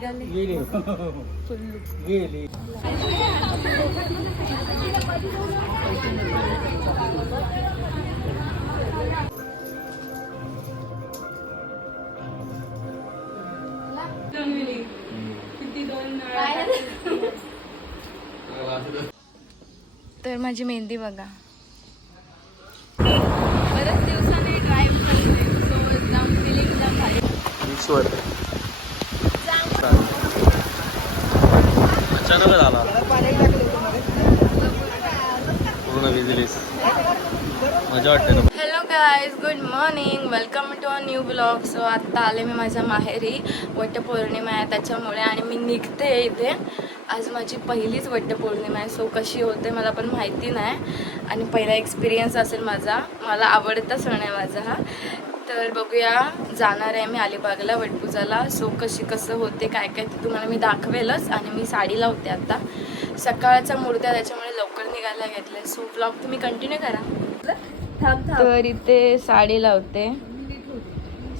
गेली गेली. तर माझी मेहंदी बघा. बरेच दिवसांनी ड्राईव्ह करते, सो एकदम फिलिंग एकदम भारी. अचानक झाला पूर्ण बिझनेस. मजा वाटते ना. Hello guys, good morning, welcome to a new blog. So आत्ता आले मी माझ्या माहेरी. वटपौर्णिमा आहे त्याच्यामुळे आणि मी निघते इथे. आज माझी पहिलीच वटपौर्णिमा आहे. सो कशी होते मला पण माहिती नाही आणि पहिला एक्सपिरियन्स असेल माझा. मला आवडता सण आहे माझा हा. तर बघूया, जाणार आहे मी अलिबागला वटपूजाला. सो कसं होते काय काय ते तुम्हाला मी दाखवेलच. आणि मी साडी लावते आता. सकाळचा मुहूर्त आहे त्याच्यामुळे लवकर निघायला घेतलं. सो ब्लॉग तुम्ही कंटिन्यू करा. तर इथे साडी लावते.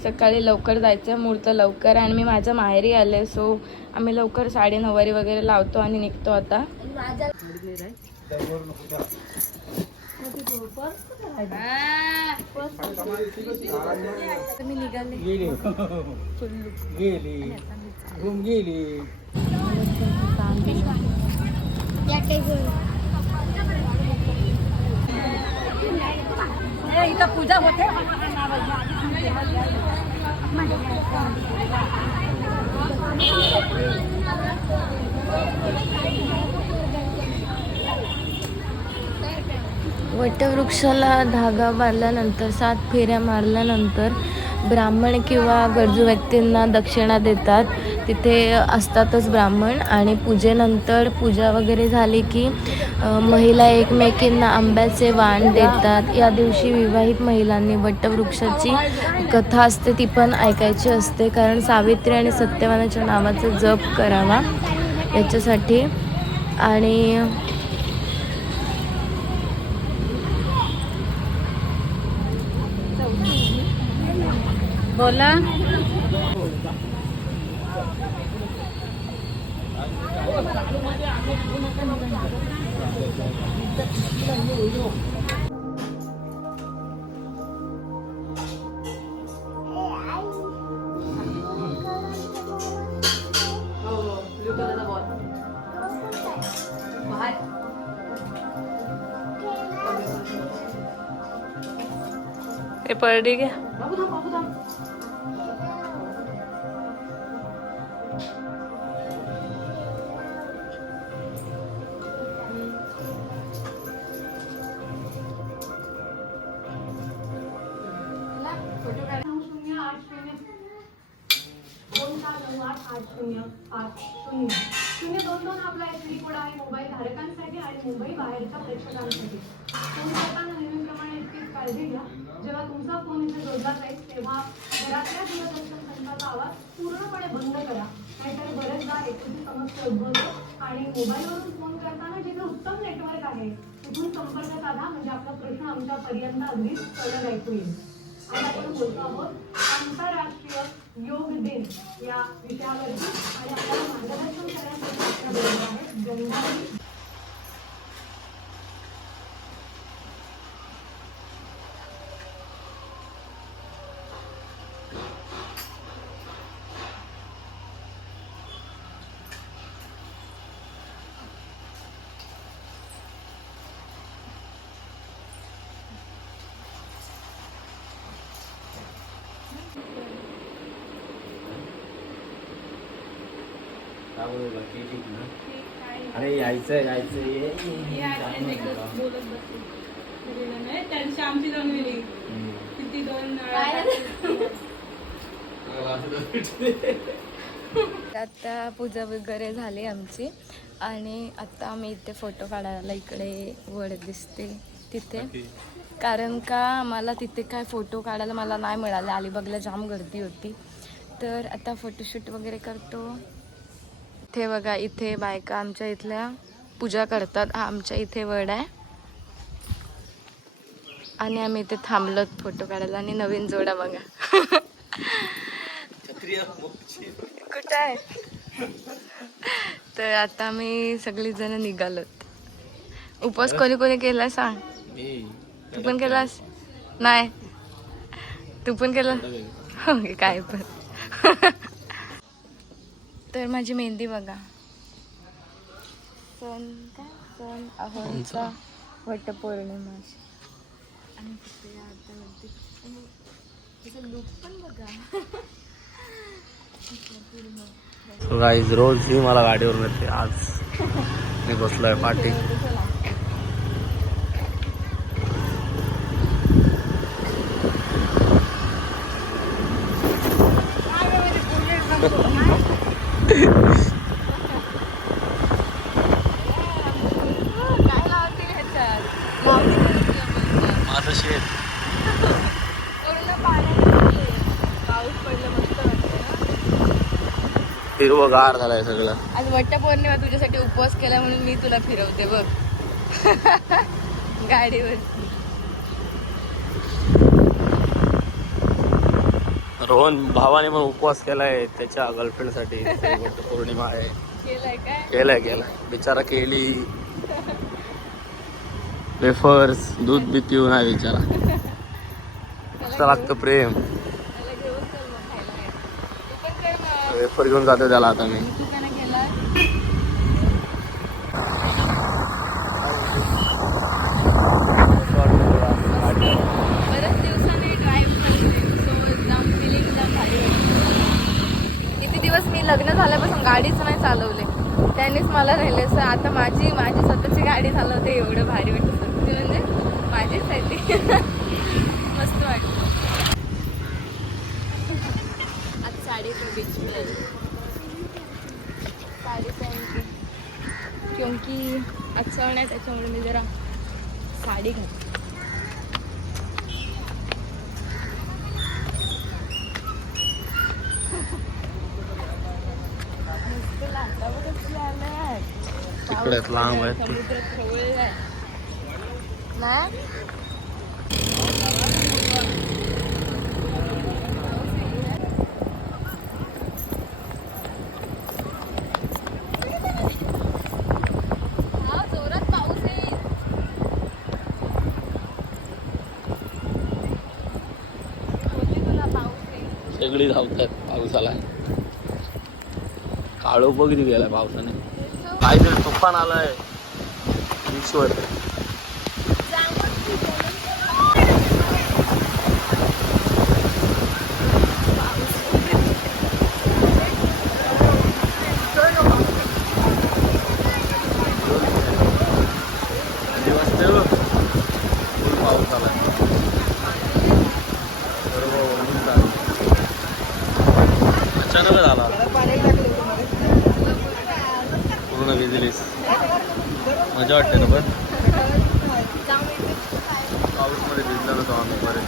सकाळी लवकर जायचं, मुहूर्त लवकर. आणि मी माझ्या माहेरी आले. सो आम्ही लवकर साडी नऊवारी वगैरे लावतो आणि निघतो आता. मी निघाले गेली गेली घूम गेली. इथं पूजा होते. वटवृक्षाला धागा बांधल्यानंतर 7 फेऱ्या मारल्यानंतर ब्राह्मण किंवा गरजू व्यक्तींना दक्षिणा देतात. तिथे असतातच ब्राह्मण. आणि पूजेनंतर पूजा वगैरे झाली की महिला एकमेकींना आंब्याचे वाण देतात. या दिवशी विवाहित महिलांनी वटवृक्षाची कथा असते ती पण ऐकायची असते, कारण सावित्री आणि सत्यवानाच्या नावाचा जप करावा याच्यासाठी. आणि बोला. हे पडली घ्या. आपला एसडी कोड आहे मोबाईल धारकांसाठी आणि मुंबई बाहेरच्या प्रेक्षकांसाठी. फोन करताना नेहमीप्रमाणे इतकीच काळजी घ्या, जेव्हा तुमचा फोन इथे जोडला जाईल तेव्हा घरातल्या दूरदर्शन संचाचा आवाज पूर्णपणे बंद करा, नाहीतर बरेचदा एखादी समस्या उद्भवते. आणि मोबाईलवरून फोन करताना जिथे उत्तम नेटवर्क आहे तिथून संपर्क साधा, म्हणजे आपला प्रश्न आमच्यापर्यंत अगदीच सरळ ऐकू येईल. आज आपण बोलतो आहोत आंतरराष्ट्रीय योग दिन या विषयावरती. आणि आपल्याला मार्गदर्शन करण्यासाठी आपल्याबरोबर आहेत गंगाई. अरे यायचं त्यांची आमची जमलेली किती 2 आता पूजा वगैरे झाली आमची. आणि आता आम्ही इथे फोटो काढायला इकडे वड दिसते तिथे, कारण का मला तिथे काय फोटो काढायला मला नाही मिळाले. अलिबागला जाम गर्दी होती. तर आता फोटोशूट वगैरे करतो. इथे बघा, इथे बायका आमच्या इथल्या पूजा करतात. हा आमच्या इथे वड आहे आणि आम्ही इथे थांबलोत फोटो काढायला. आणि नवीन जोडा बघा कुठं आहे. तर आता आम्ही सगळीजण निघालोत. उपवास कोणी कोणी केला सांग. तू पण केलास? नाही तू पण केला? ओके काय पण. तर माझी मेहंदी बघा. सण काय सण अहोंचा वटपौर्णिमा. आणि तिथे आता वरती तिचं लुक पण बघा. सो गाईज रोज ही मला गाडीवर मिळते. आज मी बसलोय पाठी. माझं शेत पाऊस पडलं मस्त वाटतं. हिरवगार झालाय सगळं. आज वटपौर्णिमा तुझ्यासाठी उपवास केला म्हणून मी तुला फिरवते बघ. गाडीवर. रोहन भावाने पण उपवास केलाय त्याच्या गर्लफ्रेंड साठी. पौर्णिमा आहे. केलाय काय? केलाय बिचारा केली. वेफर्स दूध बी पिऊन आहे बिचारा. कसं लागतं प्रेम. त्याला घेऊन चल मग खायला. तू पण कर मग. वेफर घेऊन जातो त्याला आता मी. तू काय केला? बऱ्याच दिवसांनी ड्राईव्ह करते. सो एकदम फिलिंग एकदम भारी वाटते. किती दिवस मी लग्न झाल्यापासून गाडीच नाही चालवले. त्यांनीच मला राहिले. सर आता माझी स्वतःची गाडी चालवते. एवढं भारी वाटतं. स्वतःची म्हणजे माझीच आहे ती. मस्त वाटतं. आज साडी बघितली. साडी पहनची क्योंकि अच्छा नाही त्याच्यामुळे मी जरा साडी घातली. तिकडे लांब आहेत ते. समुद्रात खवळलाय नाही. हा जोरात पाऊस आहे. बोलली तुला पाऊस आहे. सगळी धावतात पावसाला. काळो बघितली गेलाय पावसाने. काहीतरी तुफान आलाय बीचवर. पाऊस आलाय. अचानक झाला. पूर्ण भिजलीस. मजा वाटते ना पण. पाऊस मध्ये भिजला नव्हतो आम्ही बरेच.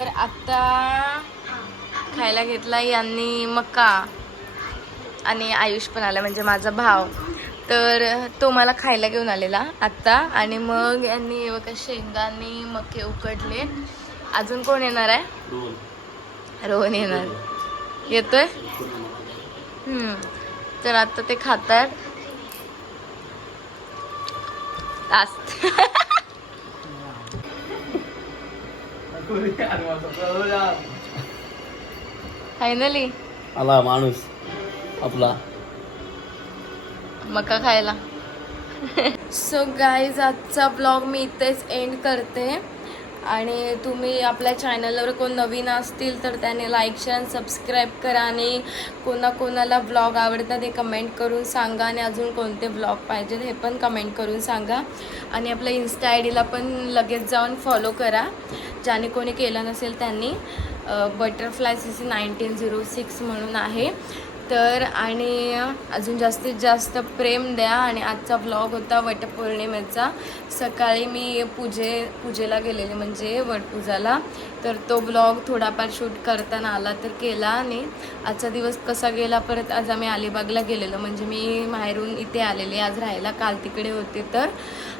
तर आता खायला घेतला यांनी मका. आणि आयुष पण आला म्हणजे माझा भाव. तर तो मला खायला घेऊन आलेला आत्ता. आणि मग यांनी बघा शेंगांनी मके उकडले. अजून कोण येणार आहे? रोहन येणार. येतोय. तर आता ते खातात. फायनली आला माणूस आपला मका खायला. सो गाईज आजचा ब्लॉग मी इथेच एंड करते. आणि तुम्ही आपल्या चॅनलवर कोण नवीन असतील तर त्याने लाईक शेअर सबस्क्राईब करा. आणि कोणाकोणाला ब्लॉग आवडतात ते कमेंट करून सांगा. आणि अजून कोणते ब्लॉग पाहिजेत हे पण कमेंट करून सांगा. आणि आपल्या इन्स्टा आय डीला पण लगेच जाऊन फॉलो करा. ज्याने कोणी केलं नसेल त्यांनी. बटरफ्लाय CC 1906 म्हणून आहे. तर आणि अजून जास्तीत जास्त प्रेम द्या. आणि आजचा व्लॉग होता वटपौर्णिमेचा. सकाळी मी पूजेला गेलेले म्हणजे वटपूजाला, तर तो व्लॉग थोडाफार शूट करताना आला तर केला. आणि आजचा दिवस कसा गेला, परत आज आम्ही अलिबागला गेलेलो, म्हणजे मी माहेरून इथे आलेले आज राहायला, काल तिकडे होते तर.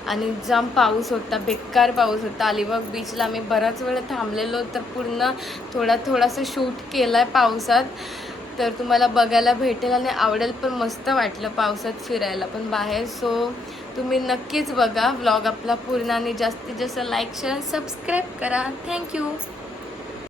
आणि जाम पाऊस होता, बेकार पाऊस होता. अलिबाग बीचला आम्ही बराच वेळ थांबलेलो, तर पूर्ण थोडासा शूट केला आहे पावसात, तर तुम्हाला बघायला भेटेल आणि आवडेल पण. मस्त वाटलं पावसात फिरायला पण बाहेर. सो तुम्ही नक्कीच बघा व्लॉग आपला पूर्ण आणि जास्तीत जास्त लाईक शेअर सबस्क्राईब करा. थँक्यू.